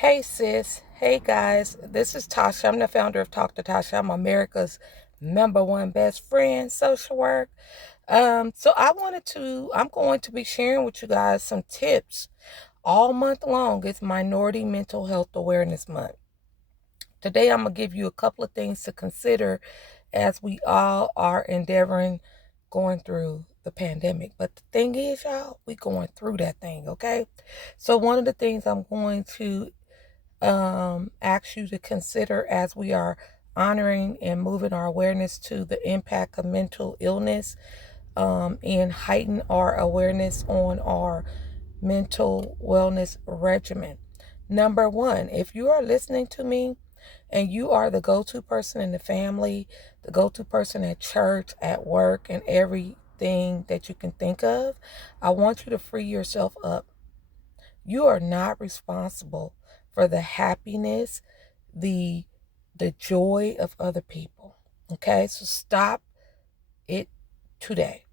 Hey sis, hey guys, this is Tasha. I'm the founder of Talk to Tasha. I'm America's #1 best friend, social work. I'm going to be sharing with you guys some tips all month long. It's Minority Mental Health Awareness Month. Today I'm going to give you a couple of things to consider as we all are endeavoring going through the pandemic. But the thing is, y'all, we going through that thing, okay? So one of the things I'm going to ask you to consider as we are honoring and moving our awareness to the impact of mental illness and heighten our awareness on our mental wellness regimen. Number one, if you are listening to me and you are the go-to person in the family, the go-to person at church, at work, and everything that you can think of, I want you to free yourself up. You are not responsible for the happiness, the the joy of other people. Okay? So stop it today.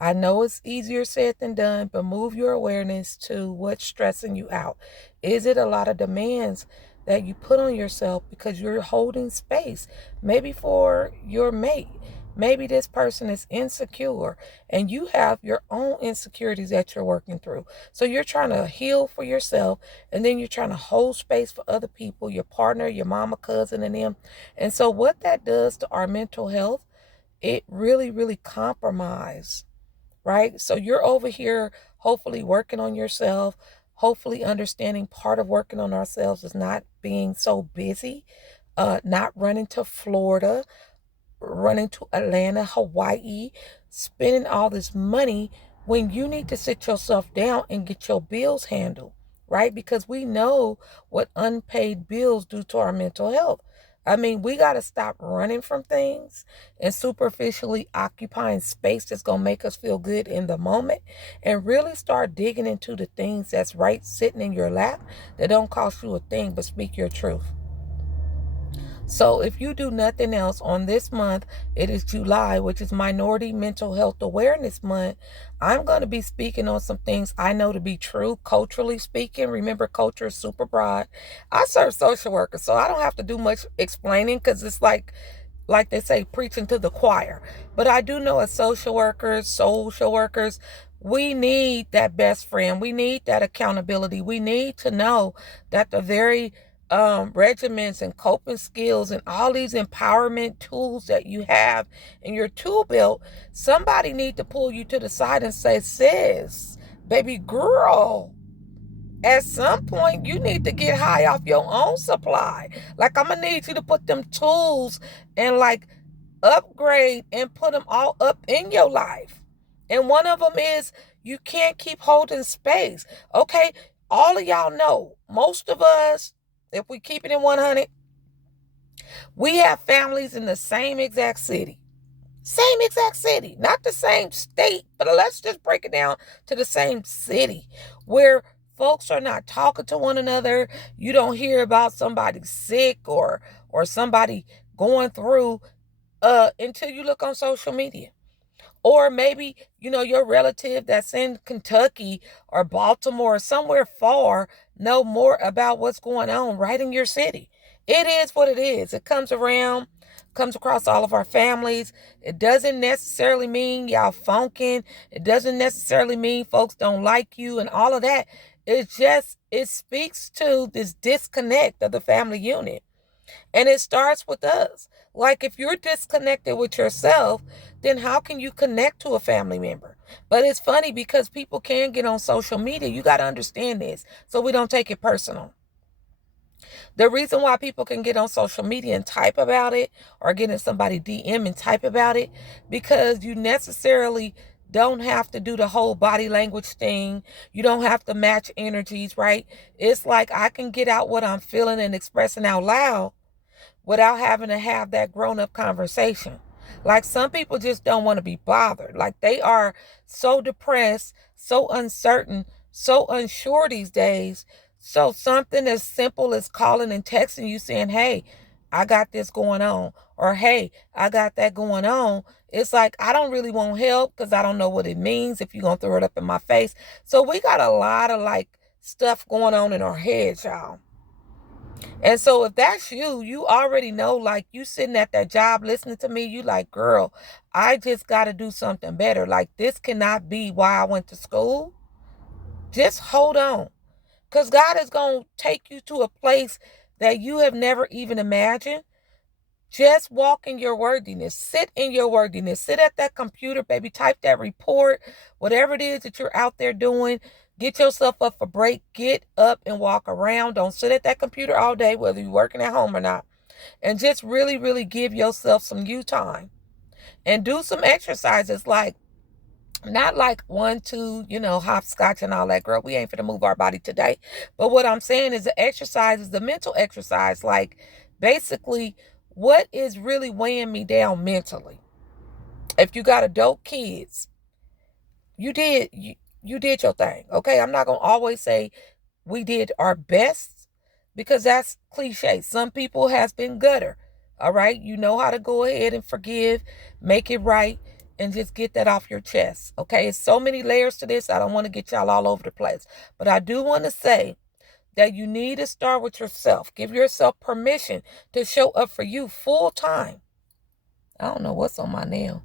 I know it's easier said than done, but move your awareness to what's stressing you out. Is it a lot of demands that you put on yourself because you're holding space, maybe for your mate? Maybe this person is insecure and you have your own insecurities that you're working through. So you're trying to heal for yourself and then you're trying to hold space for other people, your partner, your mama, cousin, and them. And so what that does to our mental health, it really, really compromises, right? So you're over here hopefully working on yourself, hopefully understanding part of working on ourselves is not being so busy, not running to Florida, running to Atlanta, Hawaii, spending all this money when you need to sit yourself down and get your bills handled, right? Because we know what unpaid bills do to our mental health. I mean, we got to stop running from things and superficially occupying space that's going to make us feel good in the moment and really start digging into the things that's right sitting in your lap that don't cost you a thing but speak your truth. So if you do nothing else on this month, it is July, which is Minority Mental Health Awareness Month. I'm going to be speaking on some things I know to be true, culturally speaking. Remember, culture is super broad. I serve social workers, so I don't have to do much explaining because it's like they say, preaching to the choir. But I do know as social workers, we need that best friend. We need that accountability. We need to know that the very regimens and coping skills and all these empowerment tools that you have in your tool belt, somebody need to pull you to the side and say, sis, baby girl, at some point you need to get high off your own supply. Like, I'm gonna need you to put them tools and like upgrade and put them all up in your life. And one of them is you can't keep holding space. Okay, all of y'all know, most of us, if we keep it in 100, we have families in the same exact city. Same exact city, not the same state, but let's just break it down to the same city where folks are not talking to one another. You don't hear about somebody sick or somebody going through until you look on social media. Or maybe, your relative that's in Kentucky or Baltimore or somewhere far know more about what's going on right in your city. It is what it is. It comes across all of our families. It doesn't necessarily mean y'all funking. It doesn't necessarily mean folks don't like you and all of that. It speaks to this disconnect of the family unit. And it starts with us. Like, if you're disconnected with yourself, then how can you connect to a family member? But it's funny because people can get on social media. You got to understand this so we don't take it personal. The reason why people can get on social media and type about it or get in somebody DM and type about it, because you necessarily don't have to do the whole body language thing. You don't have to match energies, right? It's like I can get out what I'm feeling and expressing out loud without having to have that grown-up conversation. Like, some people just don't want to be bothered. Like, they are so depressed, so uncertain, so unsure these days. So something as simple as calling and texting you saying, hey, I got this going on, or hey, I got that going on. It's like, I don't really want help because I don't know what it means if you're going to throw it up in my face. So we got a lot of like stuff going on in our heads, y'all. And so if that's you, you already know, like, you sitting at that job listening to me, you like, girl, I just got to do something better. Like, this cannot be why I went to school. Just hold on. Because God is going to take you to a place that you have never even imagined. Just walk in your worthiness. Sit in your worthiness. Sit at that computer, baby. Type that report. Whatever it is that you're out there doing, get yourself up for break. Get up and walk around. Don't sit at that computer all day, whether you're working at home or not. And just really, really give yourself some you time. And do some exercises like, not like 1, 2, hopscotch and all that, girl. We ain't finna move our body today. But what I'm saying is the exercise is the mental exercise. Like, basically, what is really weighing me down mentally? If you got adult kids, you did your thing. Okay. I'm not gonna always say we did our best because that's cliche. Some people has been gutter. All right. You know how to go ahead and forgive, make it right, and just get that off your chest. Okay. It's so many layers to this. I don't want to get y'all all over the place. But I do want to say that you need to start with yourself. Give yourself permission to show up for you full time. I don't know what's on my nail.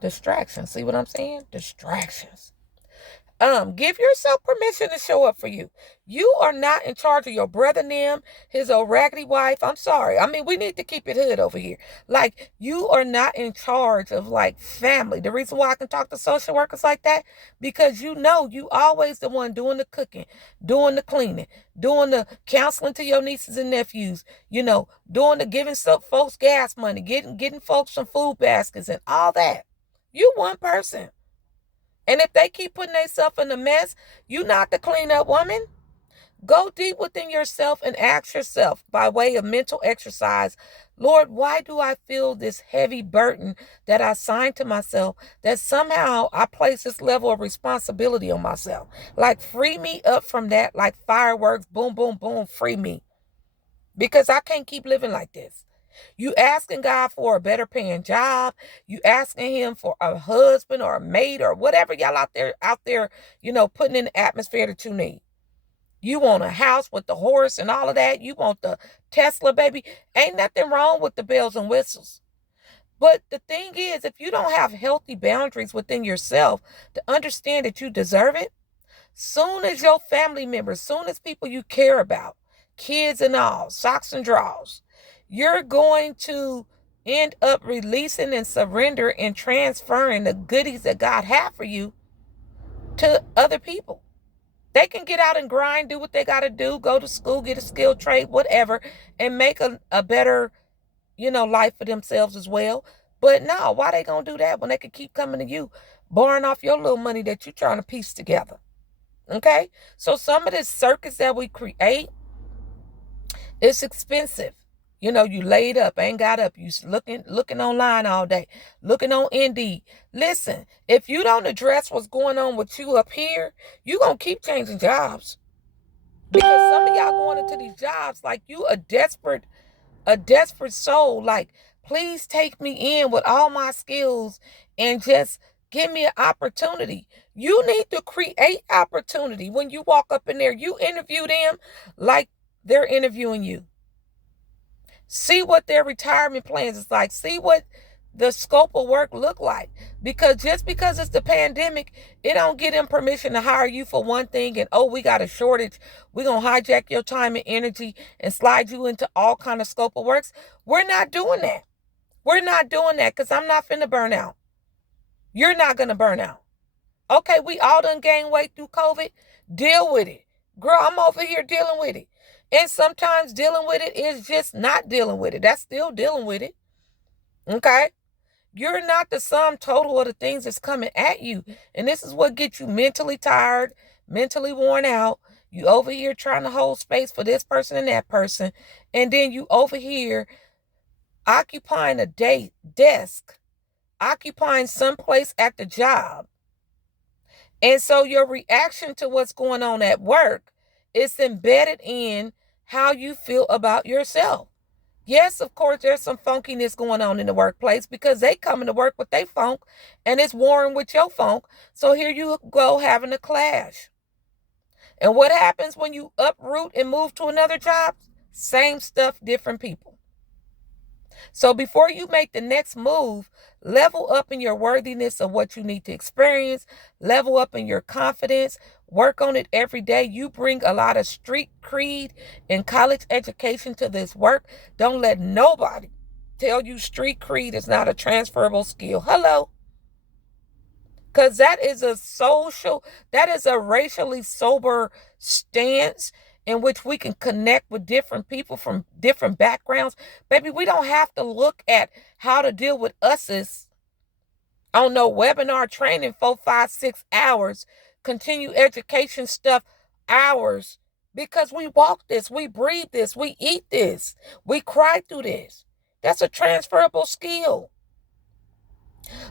Distractions. See what I'm saying? Distractions. Give yourself permission to show up for you. You are not in charge of your brother Nim, his old raggedy wife. I'm sorry. I mean, we need to keep it hood over here. Like, you are not in charge of, like, family. The reason why I can talk to social workers like that, because you always the one doing the cooking, doing the cleaning, doing the counseling to your nieces and nephews, doing the giving some folks gas money, getting folks some food baskets and all that. You one person. And if they keep putting themselves in a mess, you're not the cleanup woman. Go deep within yourself and ask yourself by way of mental exercise, Lord, why do I feel this heavy burden that I signed to myself, that somehow I place this level of responsibility on myself? Like, free me up from that, like fireworks, boom, boom, boom, free me. Because I can't keep living like this. You asking God for a better paying job. You asking him for a husband or a mate or whatever y'all out there, putting in the atmosphere that you need. You want a house with the horse and all of that. You want the Tesla, baby. Ain't nothing wrong with the bells and whistles. But the thing is, if you don't have healthy boundaries within yourself to understand that you deserve it, soon as your family members, soon as people you care about, kids and all, socks and drawers, you're going to end up releasing and surrender and transferring the goodies that God had for you to other people. They can get out and grind, do what they got to do, go to school, get a skilled trade, whatever, and make a better, life for themselves as well. But no, why they going to do that when they can keep coming to you, borrowing off your little money that you're trying to piece together? Okay? So some of this circus that we create, it's expensive. You laid up, ain't got up. You looking online all day, looking on Indeed. Listen, if you don't address what's going on with you up here, you going to keep changing jobs. Because some of y'all going into these jobs like you a desperate soul. Like, please take me in with all my skills and just give me an opportunity. You need to create opportunity. When you walk up in there, you interview them like they're interviewing you. See what their retirement plans is like. See what the scope of work look like. Because just because it's the pandemic, it don't give them permission to hire you for one thing and, oh, we got a shortage. We're going to hijack your time and energy and slide you into all kind of scope of works. We're not doing that. We're not doing that because I'm not finna burn out. You're not going to burn out. Okay, we all done gained weight through COVID. Deal with it. Girl, I'm over here dealing with it. And sometimes dealing with it is just not dealing with it. That's still dealing with it. Okay? You're not the sum total of the things that's coming at you. And this is what gets you mentally tired, mentally worn out. You over here trying to hold space for this person and that person. And then you over here occupying a desk, occupying someplace at the job. And so your reaction to what's going on at work is embedded in how you feel about yourself. Yes, of course, there's some funkiness going on in the workplace because they coming to work with their funk and it's warring with your funk. So here you go having a clash. And what happens when you uproot and move to another job? Same stuff, different people. So before you make the next move, level up in your worthiness of what you need to experience, level up in your confidence, work on it every day. You bring a lot of street creed and college education to this work. Don't let nobody tell you street creed is not a transferable skill. Hello. Because that is a racially sober stance in which we can connect with different people from different backgrounds. Baby, we don't have to look at how to deal with us's on no webinar training 4, 5, 6 hours, continue education stuff hours, because we walk this, we breathe this, we eat this, we cry through this. That's a transferable skill.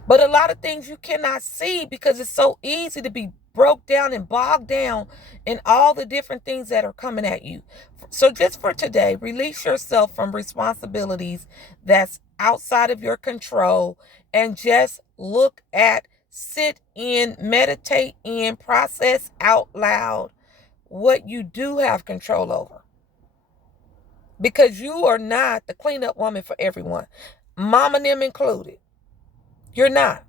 But a lot of things you cannot see because it's so easy to be broke down and bogged down in all the different things that are coming at you. So just for today, release yourself from responsibilities that's outside of your control and just look at, sit in, meditate in, process out loud what you do have control over. Because you are not the cleanup woman for everyone, mom and them included. You're not.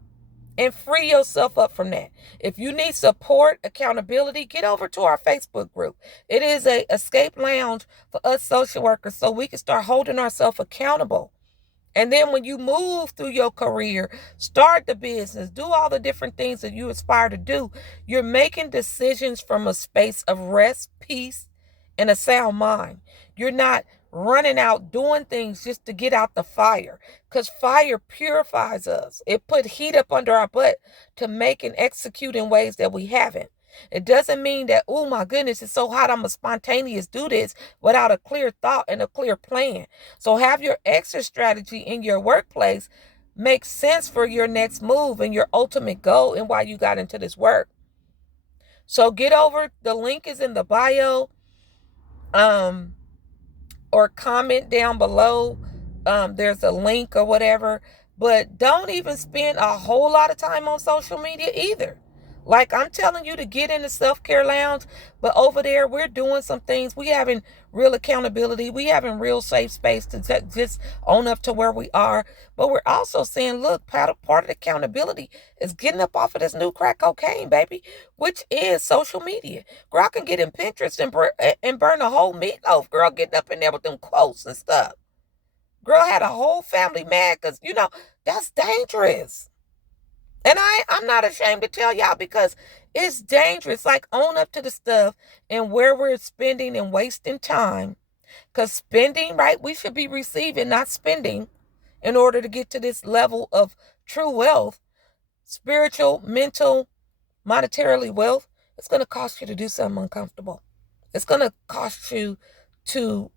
And free yourself up from that. If you need support, accountability, get over to our Facebook group. It is a escape lounge for us social workers so we can start holding ourselves accountable. And then when you move through your career, start the business, do all the different things that you aspire to do, you're making decisions from a space of rest, peace, and a sound mind. You're not running out doing things just to get out the fire, because fire purifies us. It put heat up under our butt to make and execute in ways that we haven't. It doesn't mean that, oh my goodness, it's so hot, I'm a spontaneous do this without a clear thought and a clear plan. So have your exit strategy in your workplace make sense for your next move and your ultimate goal and why you got into this work. So get over, the link is in the bio. Or comment down below. There's a link or whatever. But don't even spend a whole lot of time on social media either. Like, I'm telling you to get in the self-care lounge, but over there we're doing some things. We having real accountability. We having real safe space to just own up to where we are. But we're also saying, look, part of the accountability is getting up off of this new crack cocaine, baby, which is social media. Girl, I can get in Pinterest and burn a whole meatloaf, girl, getting up in there with them quotes and stuff. Girl had a whole family mad because, that's dangerous. And I'm not ashamed to tell y'all because it's dangerous. Like, own up to the stuff and where we're spending and wasting time. Because spending, right, we should be receiving, not spending, in order to get to this level of true wealth, spiritual, mental, monetarily wealth. It's going to cost you to do something uncomfortable. It's going to cost you to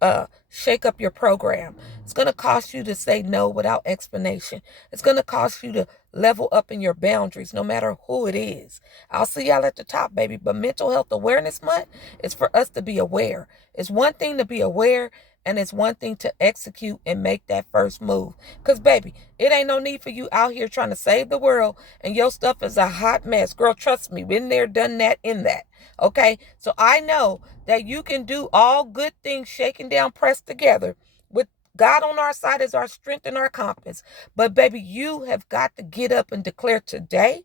shake up your program. It's going to cost you to say no without explanation. It's going to cost you to level up in your boundaries, no matter who it is. I'll see y'all at the top, baby. But Mental Health Awareness Month is for us to be aware. It's one thing to be aware, and it's one thing to execute and make that first move. Because, baby, it ain't no need for you out here trying to save the world, and your stuff is a hot mess. Girl, trust me, been there, done that, in that. Okay? So I know that you can do all good things shaken down, pressed together, with God on our side as our strength and our compass. But, baby, you have got to get up and declare today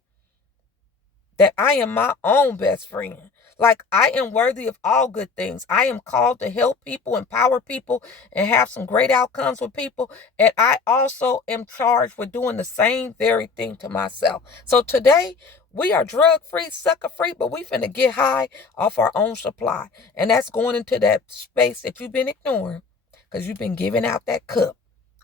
that I am my own best friend. Like, I am worthy of all good things. I am called to help people, empower people, and have some great outcomes with people. And I also am charged with doing the same very thing to myself. So today, we are drug-free, sucker-free, but we finna get high off our own supply. And that's going into that space that you've been ignoring because you've been giving out that cup.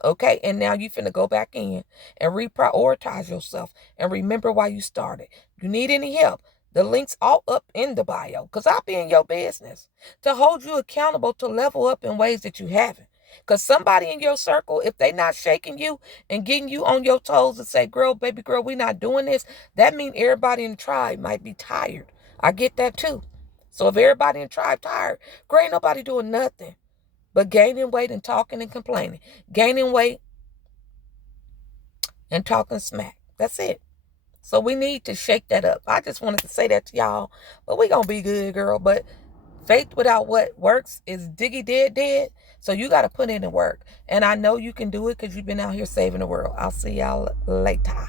Okay, and now you finna go back in and reprioritize yourself and remember why you started. You need any help? The link's all up in the bio because I'll be in your business to hold you accountable to level up in ways that you haven't. Because somebody in your circle, if they not shaking you and getting you on your toes and say, girl, baby girl, we not doing this, that means everybody in the tribe might be tired. I get that too. So if everybody in the tribe tired, girl, ain't nobody doing nothing but gaining weight and talking and complaining. Gaining weight and talking smack. That's it. So we need to shake that up. I just wanted to say that to y'all. But we going to be good, girl. But Faith without what works is diggy dead dead. So you got to put in the work. And I know you can do it because you've been out here saving the world. I'll see y'all later.